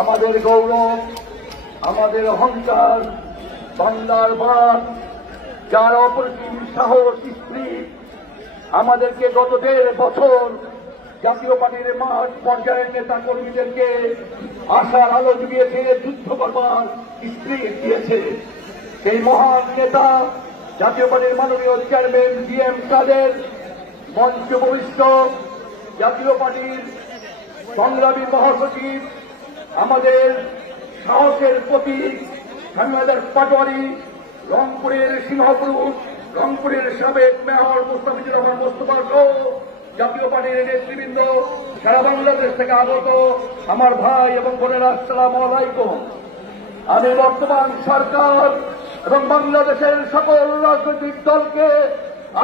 আমাদের গৌরব, আমাদের অহংকার, বাংলার বাদ, যার অপরিসীম সাহস স্পিরিট আমাদেরকে গত 1.5 বছর জাতীয় পার্টির মাঠ পর্যায়ের নেতা কর্মীদেরকে আশার আলো জুগিয়েছে, যুদ্ধ করবার স্পিরিট দিয়েছে। সেই মহান নেতা জাতীয় পার্টির মাননীয় চেয়ারম্যান DM কাদের, মঞ্চ ভবিষ্য জাতীয় পার্টির সংগ্রামী মহাসচিব, আমাদের সাহসের প্রতীক স্বামীনাথ পাটোয়ারি, রংপুরের সিংহপুরুষ, রংপুরের সাবেক মেয়র মুস্তাফিজুর রহমান মোস্তফা সহ জাতীয় পার্টির নেতৃবৃন্দ, সারা বাংলাদেশ থেকে আগত আমার ভাই এবং বোনেরা, আসসালামু আলাইকুম। আমি বর্তমান সরকার এবং বাংলাদেশের সকল রাজনৈতিক দলকে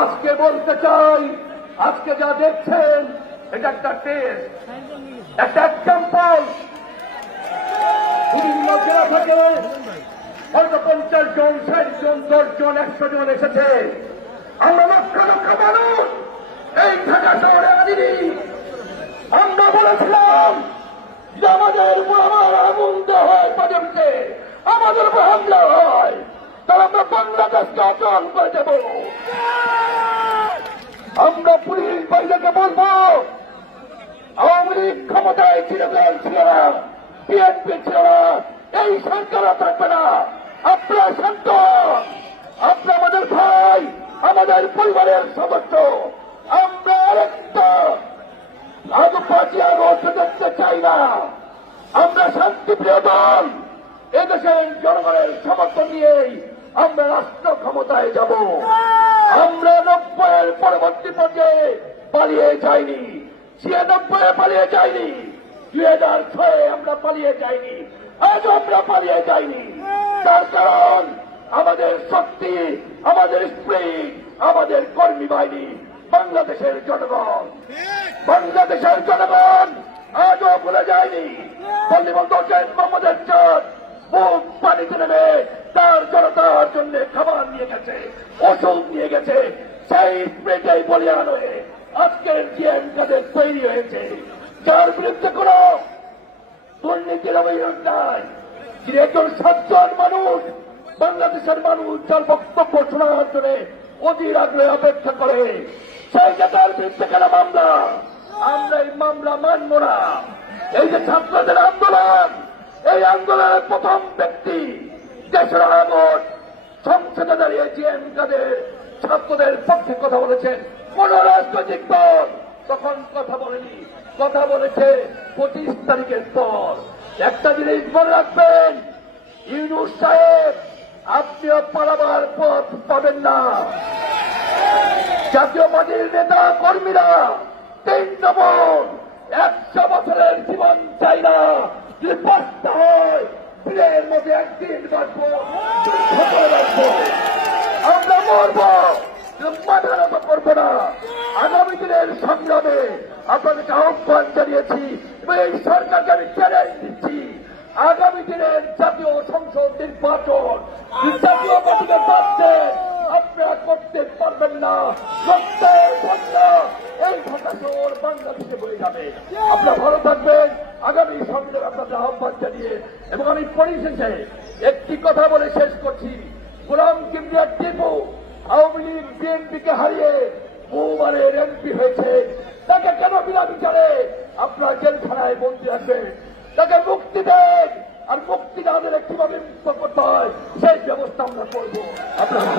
আজকে বলতে চাই, আজকে যা দেখছেন এটা একটা টেস্ট, একটা এক্সাম্পল। বিভিন্ন জেলা থেকে হয়তো 50 জন, 60 জন, 10 জন, 100 জন এসেছে। আমরা লক্ষ লক্ষ মানুষ এই ঢাকা শহরে আদিনি। আমরা বলেছিলাম যে আমাদের উপর আমার আগুন দেওয়া হয়, তাদেরকে আমাদের উপর হামলা হয়, তাহলে আমরা বাংলাদেশকে অচল করে দেব। আমরা পুলিশ বাহিনীকে বলবো, আওয়ামী লীগ ক্ষমতায় চিরকাল ছিল না, PNP ছিল না, এই সরকারও থাকবে না। আপনারা শান্ত হন, আপনারা আমাদের ভাই, আমাদের পরিবারের সদস্য। আমরা আরেকটা পার্টি আর অর্থ দেখতে চাই না। আমরা শান্তিপ্রিয় দল, এদেশের জনগণের সমর্থন নিয়েই আমরা রাষ্ট্র ক্ষমতায় যাব। আমরা 90-এর পরবর্তী পর্যায়ে পালিয়ে যাইনি, 96-এ পালিয়ে যাইনি, 2006-এ আমরা পালিয়ে যাইনি, আজ আমরা পালিয়ে যাইনি। তার কারণ আমাদের শক্তি, আমাদের স্প্রিট, আমাদের কর্মী বাহিনী, বাংলাদেশের জনগণ। বাংলাদেশের জনগণ আজও ভুলে যায়নি। পল্লীবন্ধ হোসেন মোহাম্মদের চাঁদ বুক পানিতে নেমে তার জনতার জন্য খাবার নিয়ে গেছে, ওষুধ নিয়ে গেছে। সেই স্প্রিটেই বলিয়ান হয়ে আজকের DM কাদের তৈরি হয়েছে, যার বিরুদ্ধে কোন দুর্নীতির অভিযোগ নাই। যিনি একজন সজ্জন মানুষ, বাংলাদেশের মানুষ যার বক্তব্য শোনার জন্য অধীর আগ্রহে অপেক্ষা করে, সেই নেতার বিরুদ্ধে কেন মামলা? আমরা এই মামলা মানব না। এই যে ছাত্রদের আন্দোলন, এই আন্দোলনের প্রথম ব্যক্তি দেশের আগত সংসদে দাঁড়িয়ে DM কাদের ছাত্রদের পক্ষে কথা বলেছেন। কোন রাজনৈতিক দল তখন কথা বলেনি, কথা বলেছে 25 তারিখের পর। একটা জিনিস মনে রাখবেন, ইউনূস সাহেব, আপনিও পালাবার পথ পাবেন না। জাতীয় পার্টির নেতা কর্মীরা 3 নম্বর 100 বছরের জীবন চাই না। যদি বাঁচতে হয় দিনের মধ্যে একদিন বাঁচবো, আমরা মরব, মাথা নত করবো না। আগামী দিনের সংগ্রামে আপনাদেরকে আহ্বান জানিয়েছি এবং এই সরকারকে আমি চ্যালেঞ্জ দিচ্ছি। আগামী দিনের জাতীয় সংসদ নির্বাচন জাতীয় পার্টিকে বাঁচতেন আপনারা করতে পারবেন না। রক্তের বন্যা এই ঢাকা শহর বাংলাদেশে বয়ে যাবে। আপনারা ভালো থাকবেন। আগামী সংসদে আপনাদের আহ্বান জানিয়ে এবং আমি পরিশেষে একটি কথা বলে শেষ করছি। গোলাম কিবরিয়া টিপু আওয়ামী লীগ BNP-কে হারিয়ে বহুবারের MP হয়েছে, তাকে কেন বিনা বিচারে আপনার জেলখানায় বন্দী রাখবেন? তাকে মুক্তি দেন, আর মুক্তি না দিলে কিভাবে মুক্ত করতে হয় সেই ব্যবস্থা আমরা করবো। আপনারা